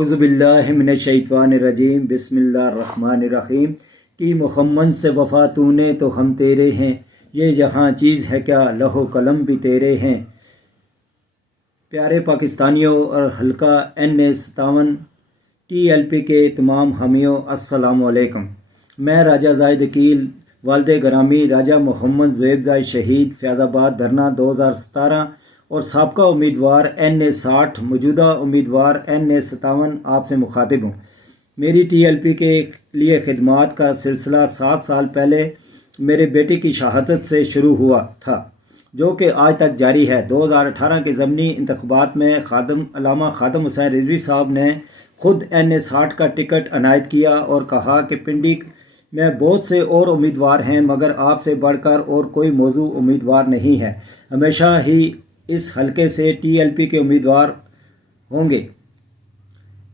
اعوذ باللہ من الشیطان الرجیم، بسم اللہ الرحمن الرحیم۔ کی محمد سے وفا تو نے تو ہم تیرے ہیں، یہ جہاں چیز ہے کیا لوح و قلم بھی تیرے ہیں۔ پیارے پاکستانیوں اور حلقہ N57 TLP کے تمام حامیوں، السلام علیکم۔ میں راجہ زاہد عقیل، والد گرامی راجہ محمد زویب زائی شہید، فیض آباد دھرنا 2017 اور سابقہ امیدوار N60، موجودہ امیدوار N57 آپ سے مخاطب ہوں۔ میری TLP کے لیے خدمات کا سلسلہ 7 سال پہلے میرے بیٹے کی شہادت سے شروع ہوا تھا، جو کہ آج تک جاری ہے۔ 2018 کے ضمنی انتخابات میں علامہ خادم حسین رضوی صاحب نے خود N60 کا ٹکٹ عنایت کیا اور کہا کہ پنڈی میں بہت سے اور امیدوار ہیں، مگر آپ سے بڑھ کر اور کوئی موضوع امیدوار نہیں ہے۔ ہمیشہ ہی اس حلقے سے TLP کے امیدوار ہوں گے۔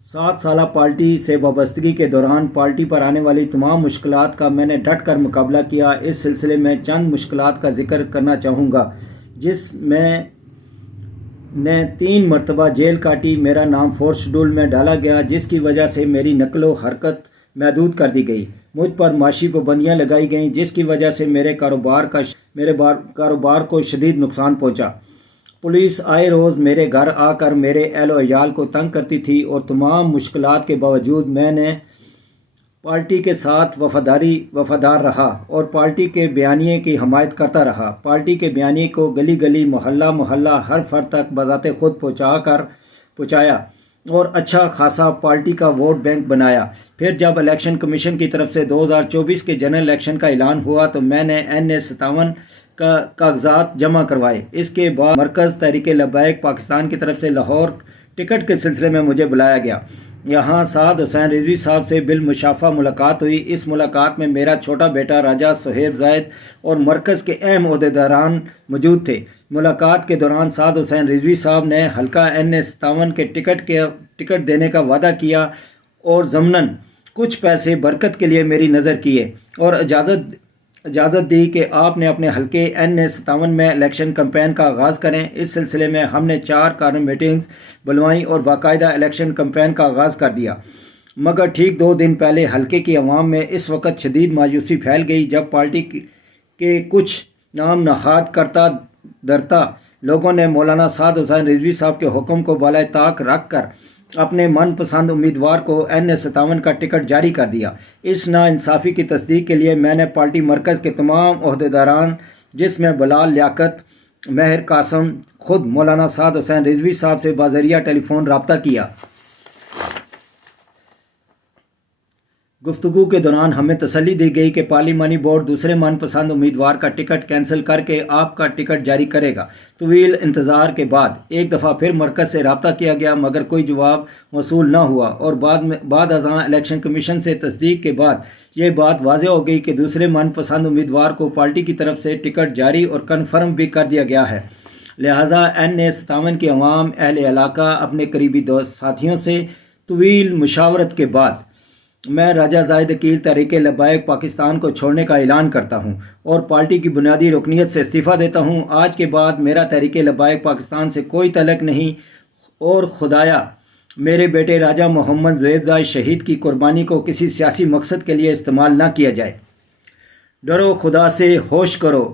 7 سالہ پارٹی سے وابستگی کے دوران پارٹی پر آنے والی تمام مشکلات کا میں نے ڈٹ کر مقابلہ کیا۔ اس سلسلے میں چند مشکلات کا ذکر کرنا چاہوں گا، جس میں نے 3 مرتبہ جیل کاٹی، میرا نام 4 شیڈول میں ڈالا گیا، جس کی وجہ سے میری نقل و حرکت محدود کر دی گئی۔ مجھ پر معاشی پابندیاں لگائی گئیں، جس کی وجہ سے میرے کاروبار کو شدید نقصان پہنچا۔ پولیس آئے روز میرے گھر آ کر میرے اہل و عیال کو تنگ کرتی تھی، اور تمام مشکلات کے باوجود میں نے پارٹی کے ساتھ وفادار رہا اور پارٹی کے بیانیے کی حمایت کرتا رہا۔ پارٹی کے بیانیے کو گلی گلی، محلہ محلہ، ہر فرد تک بذات خود پہنچایا اور اچھا خاصا پارٹی کا ووٹ بینک بنایا۔ پھر جب الیکشن کمیشن کی طرف سے 2024 کے جنرل الیکشن کا اعلان ہوا تو میں نے N57 کا کاغذات جمع کروائے۔ اس کے بعد مرکز تحریک لبیک پاکستان کی طرف سے لاہور ٹکٹ کے سلسلے میں مجھے بلایا گیا۔ یہاں سعد حسین رضوی صاحب سے بالمشافہ ملاقات ہوئی۔ اس ملاقات میں میرا چھوٹا بیٹا راجہ سہیب زاہد اور مرکز کے اہم عہدیداران موجود تھے۔ ملاقات کے دوران سعد حسین رضوی صاحب نے حلقہ N57 کے ٹکٹ دینے کا وعدہ کیا اور ضمناً کچھ پیسے برکت کے لیے میری نظر کیے اور اجازت دی کہ آپ نے اپنے حلقے N57 میں الیکشن کمپین کا آغاز کریں۔ اس سلسلے میں ہم نے 4 کارنر میٹنگز بلوائیں اور باقاعدہ الیکشن کمپین کا آغاز کر دیا، مگر ٹھیک 2 دن پہلے حلقے کی عوام میں اس وقت شدید مایوسی پھیل گئی جب پارٹی کے کچھ نام نہاد کرتا دھرتا لوگوں نے مولانا سعد حسین رضوی صاحب کے حکم کو بالائے طاق رکھ کر اپنے من پسند امیدوار کو N57 کا ٹکٹ جاری کر دیا۔ اس ناانصافی کی تصدیق کے لیے میں نے پارٹی مرکز کے تمام عہدیداران، جس میں بلال، لیاقت، مہر، قاسم، خود مولانا سعد حسین رضوی صاحب سے بذریعہ ٹیلی فون رابطہ کیا۔ گفتگو کے دوران ہمیں تسلی دی گئی کہ پارلیمانی بورڈ دوسرے من پسند امیدوار کا ٹکٹ کینسل کر کے آپ کا ٹکٹ جاری کرے گا۔ طویل انتظار کے بعد ایک دفعہ پھر مرکز سے رابطہ کیا گیا، مگر کوئی جواب موصول نہ ہوا، اور بعد ازاں الیکشن کمیشن سے تصدیق کے بعد یہ بات واضح ہو گئی کہ دوسرے من پسند امیدوار کو پارٹی کی طرف سے ٹکٹ جاری اور کنفرم بھی کر دیا گیا ہے۔ لہٰذا N57 کی عوام، اہل علاقہ، اپنے قریبی ساتھیوں سے طویل مشاورت کے بعد میں راجہ زاہد عقیل تحریک لبیک پاکستان کو چھوڑنے کا اعلان کرتا ہوں اور پارٹی کی بنیادی رکنیت سے استعفیٰ دیتا ہوں۔ آج کے بعد میرا تحریک لبیک پاکستان سے کوئی تعلق نہیں، اور خدایا میرے بیٹے راجہ محمد زویب زائی شہید کی قربانی کو کسی سیاسی مقصد کے لیے استعمال نہ کیا جائے۔ ڈرو خدا سے، ہوش کرو،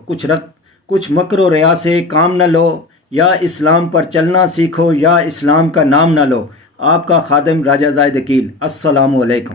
کچھ مکر و ریا سے کام نہ لو، یا اسلام پر چلنا سیکھو یا اسلام کا نام نہ لو۔ آپ کا خادم راجہ زاہد عقیل۔ السلام علیکم۔